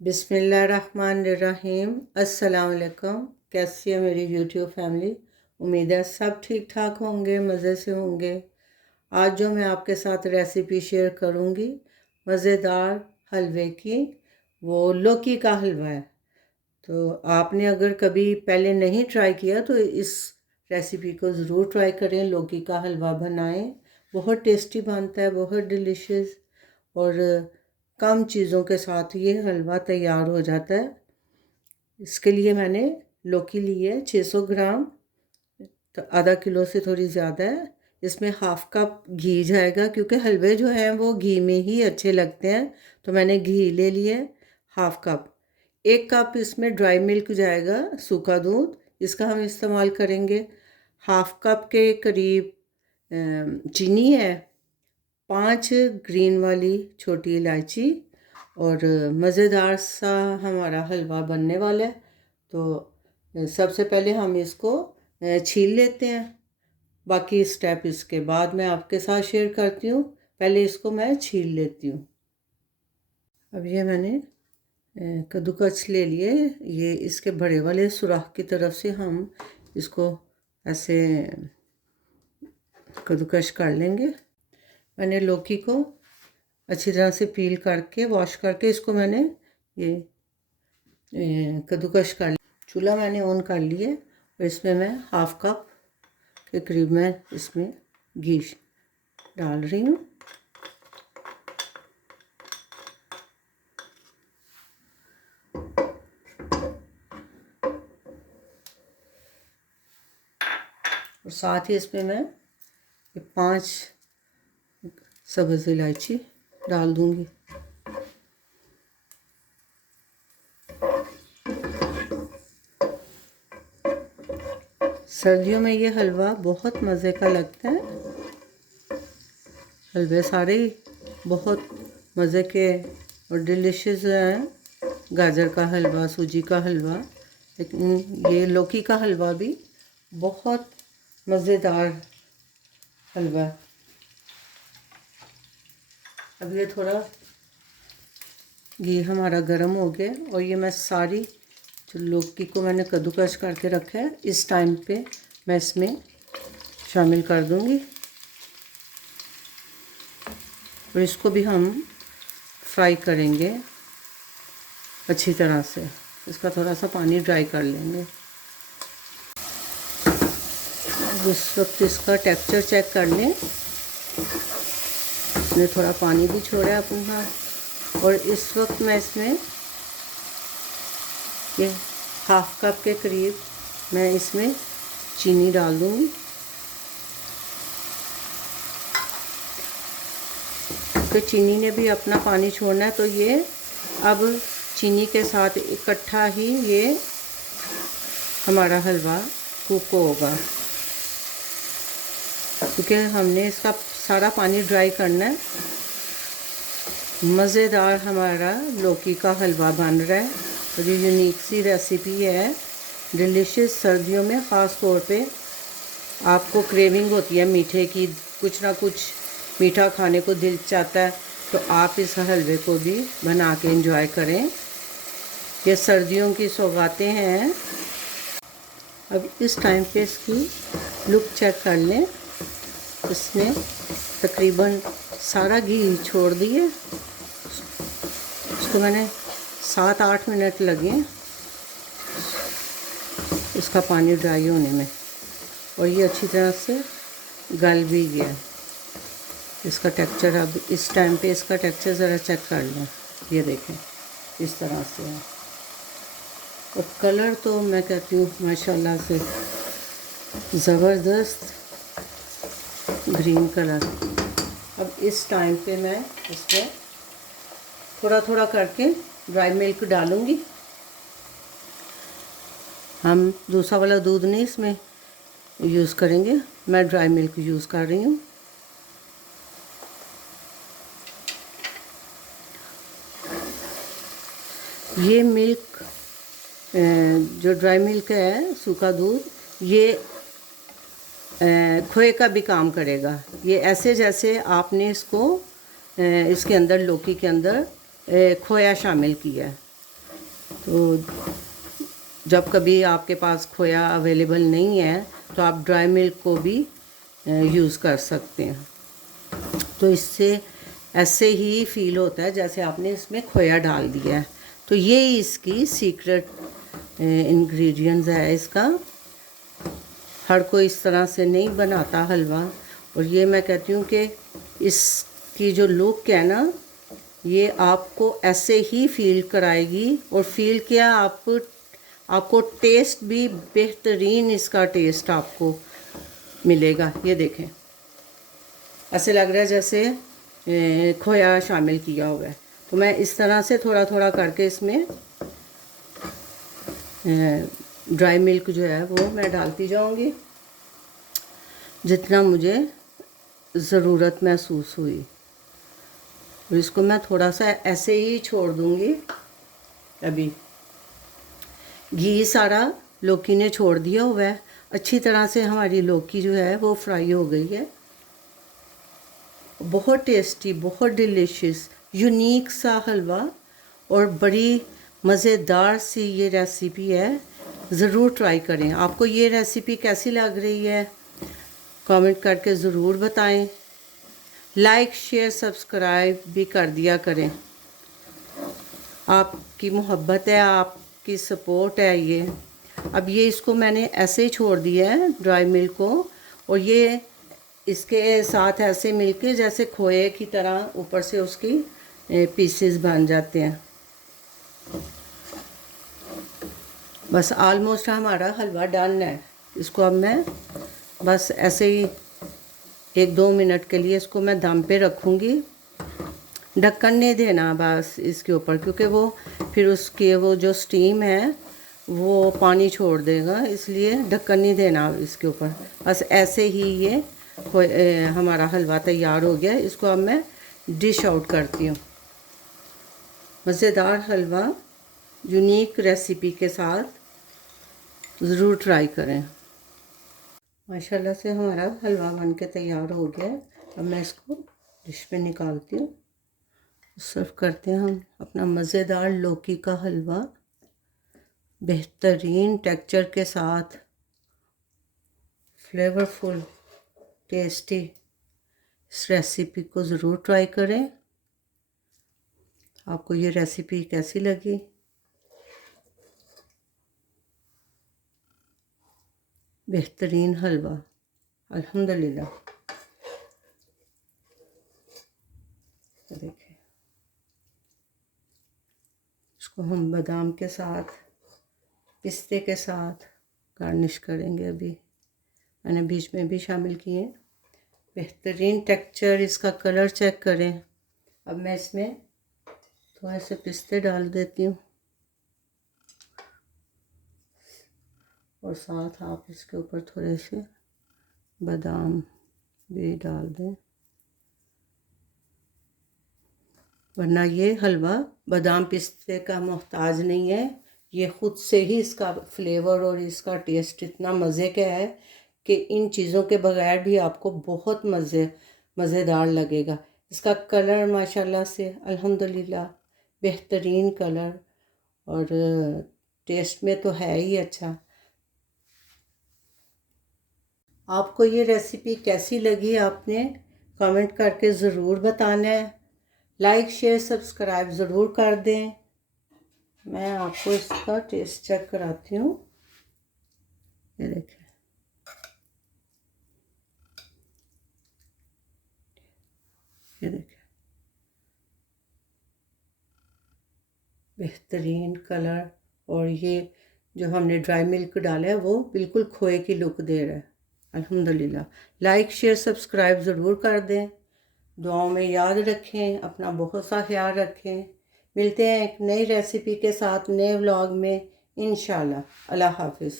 बिस्मिल्लाहिर्रहमानिर्रहीम। अस्सलाम वालेकुम। कैसी है मेरी यूट्यूब फैमिली? उम्मीद है सब ठीक ठाक होंगे, मज़े से होंगे। आज जो मैं आपके साथ रेसिपी शेयर करूँगी मज़ेदार हलवे की, वो लौकी का हलवा है। तो आपने अगर कभी पहले नहीं ट्राई किया तो इस रेसिपी को ज़रूर ट्राई करें। लौकी का हलवा बनाएं, बहुत टेस्टी बनता है, बहुत डिलीशियस। और कम चीज़ों के साथ ये हलवा तैयार हो जाता है। इसके लिए मैंने लौकी ली है 600 ग्राम, तो आधा किलो से थोड़ी ज़्यादा है। इसमें हाफ़ कप घी जाएगा, क्योंकि हलवे जो हैं वो घी में ही अच्छे लगते हैं। तो मैंने घी ले लिया है हाफ़ कप। 1 कप इसमें ड्राई मिल्क जाएगा, सूखा दूध, इसका हम इस्तेमाल करेंगे। हाफ़ कप के करीब चीनी है, 5 ग्रीन वाली छोटी इलायची। और मज़ेदार सा हमारा हलवा बनने वाला है। तो सबसे पहले हम इसको छील लेते हैं। बाकी स्टेप इसके बाद मैं आपके साथ शेयर करती हूँ। पहले इसको मैं छील लेती हूँ। अब ये मैंने कद्दूकस ले लिए। ये इसके बड़े वाले सुराख की तरफ से हम इसको ऐसे कद्दूकस कर लेंगे। मैंने लौकी को अच्छी तरह से पील करके वॉश करके इसको मैंने ये कद्दूकस कर लिया। चूल्हा मैंने ऑन कर लिया और इसमें मैं हाफ़ कप के करीब मैं इसमें घी डाल रही हूँ। और साथ ही इसमें मैं ये 5 सब्ज़ इलायची डाल दूँगी। सर्दियों में ये हलवा बहुत मज़े का लगता है। हलवे सारे बहुत मज़े के और डिलीशियस हैं। गाजर का हलवा, सूजी का हलवा, लेकिन ये लौकी का हलवा भी बहुत मज़ेदार हलवा। अब ये थोड़ा घी हमारा गर्म हो गया और ये मैं सारी जो लौकी को मैंने कद्दूकस करके रखा है इस टाइम पे मैं इसमें शामिल कर दूंगी। और इसको भी हम फ्राई करेंगे अच्छी तरह से। इसका थोड़ा सा पानी ड्राई कर लेंगे। इस वक्त इसका टेक्सचर चेक कर लें। इसने थोड़ा पानी भी छोड़ा है अपना। और इस वक्त मैं इसमें ये हाफ़ कप के करीब मैं इसमें चीनी डाल दूँगी। तो चीनी ने भी अपना पानी छोड़ना है, तो ये अब चीनी के साथ इकट्ठा ही ये हमारा हलवा कुक होगा, क्योंकि हमने इसका सारा पानी ड्राई करना है। मज़ेदार हमारा लौकी का हलवा बन रहा है और ये यूनिक सी रेसिपी है, डिलीशियस। सर्दियों में ख़ास तौर पे आपको क्रेविंग होती है मीठे की, कुछ ना कुछ मीठा खाने को दिल चाहता है, तो आप इस हलवे को भी बना के एंजॉय करें। ये सर्दियों की सौगातें हैं। अब इस टाइम पे इसकी लुक चेक कर लें। इसने तकरीबन सारा घी छोड़ दिए। इसको मैंने 7-8 मिनट लगे इसका पानी ड्राई होने में, और ये अच्छी तरह से गल भी गया। इसका टेक्सचर अब इस टाइम पे इसका टेक्सचर ज़रा चेक कर लें। ये देखें इस तरह से है। और कलर तो मैं कहती हूँ माशाल्लाह से ज़बरदस्त ग्रीन कलर। अब इस टाइम पे मैं इसमें थोड़ा थोड़ा करके ड्राई मिल्क डालूँगी। हम दूसरा वाला दूध नहीं इसमें यूज़ करेंगे, मैं ड्राई मिल्क यूज़ कर रही हूँ। ये मिल्क जो ड्राई मिल्क है, सूखा दूध, ये खोए का भी काम करेगा। ये ऐसे जैसे आपने इसको इसके अंदर लौकी के अंदर खोया शामिल किया है, तो जब कभी आपके पास खोया अवेलेबल नहीं है तो आप ड्राई मिल्क को भी यूज़ कर सकते हैं। तो इससे ऐसे ही फील होता है जैसे आपने इसमें खोया डाल दिया है। तो ये इसकी सीक्रेट इंग्रेडिएंट्स है इसका। हर कोई इस तरह से नहीं बनाता हलवा। और ये मैं कहती हूँ कि इसकी जो लुक है ना, ये आपको ऐसे ही फील कराएगी। और फील किया आपको टेस्ट भी बेहतरीन, इसका टेस्ट आपको मिलेगा। ये देखें, ऐसे लग रहा है जैसे खोया शामिल किया हुआ है। तो मैं इस तरह से थोड़ा थोड़ा करके इसमें ड्राई मिल्क जो है वो मैं डालती जाऊंगी जितना मुझे ज़रूरत महसूस हुई। और इसको मैं थोड़ा सा ऐसे ही छोड़ दूंगी। अभी घी सारा लौकी ने छोड़ दिया हुआ है। अच्छी तरह से हमारी लौकी जो है वो फ्राई हो गई है। बहुत टेस्टी, बहुत डिलीशियस, यूनिक सा हलवा और बड़ी मज़ेदार सी ये रेसिपी है। ज़रूर ट्राई करें। आपको ये रेसिपी कैसी लग रही है कमेंट करके ज़रूर बताएं। लाइक शेयर सब्सक्राइब भी कर दिया करें। आपकी मोहब्बत है, आपकी सपोर्ट है ये। अब ये इसको मैंने ऐसे ही छोड़ दिया है ड्राई मिल्क को। और ये इसके साथ ऐसे मिलके जैसे खोए की तरह ऊपर से उसकी पीसेस बन जाते हैं। बस ऑलमोस्ट हमारा हलवा डन है। इसको अब मैं बस ऐसे ही 1-2 मिनट के लिए इसको मैं दम पे रखूँगी। ढक्कन नहीं देना बस इसके ऊपर, क्योंकि वो फिर उसके वो जो स्टीम है वो पानी छोड़ देगा, इसलिए ढक्कन नहीं देना इसके ऊपर। बस ऐसे ही ये हमारा हलवा तैयार हो गया। इसको अब मैं डिश आउट करती हूँ। मज़ेदार हलवा यूनिक रेसिपी के साथ ज़रूर ट्राई करें। माशाल्लाह से हमारा हलवा बन के तैयार हो गया है। अब मैं इसको डिश में निकालती हूँ। सर्व करते हैं हम अपना मज़ेदार लौकी का हलवा बेहतरीन टेक्सचर के साथ, फ्लेवरफुल, टेस्टी। इस रेसिपी को ज़रूर ट्राई करें। आपको ये रेसिपी कैसी लगी? बेहतरीन हलवा, अल्हम्दुलिल्लाह। देखिए, इसको हम बादाम के साथ, पिस्ते के साथ गार्निश करेंगे। अभी मैंने बीच में भी शामिल किए। बेहतरीन टेक्सचर, इसका कलर चेक करें। अब मैं इसमें थोड़े से पिस्ते डाल देती हूँ और साथ आप इसके ऊपर थोड़े से बादाम भी डाल दें, वरना ये हलवा बादाम पिस्ते का मोहताज नहीं है। ये ख़ुद से ही इसका फ्लेवर और इसका टेस्ट इतना मज़े का है कि इन चीज़ों के बगैर भी आपको बहुत मज़ेदार लगेगा। इसका कलर माशाल्लाह से अल्हम्दुलिल्लाह बेहतरीन कलर, और टेस्ट में तो है ही अच्छा। आपको ये रेसिपी कैसी लगी आपने कमेंट करके ज़रूर बताना है। लाइक शेयर सब्सक्राइब ज़रूर कर दें। मैं आपको इसका टेस्ट चेक कराती हूँ। ये देखें, ये देखें, बेहतरीन कलर। और ये जो हमने ड्राई मिल्क डाला है वो बिल्कुल खोए की लुक दे रहा है। अल्हम्दुलिल्लाह। लाइक शेयर सब्सक्राइब ज़रूर कर दें। दुआओं में याद रखें। अपना बहुत सा ख्याल रखें। मिलते हैं एक नई रेसिपी के साथ नए व्लॉग में इंशाल्लाह। अल्लाह हाफिज़।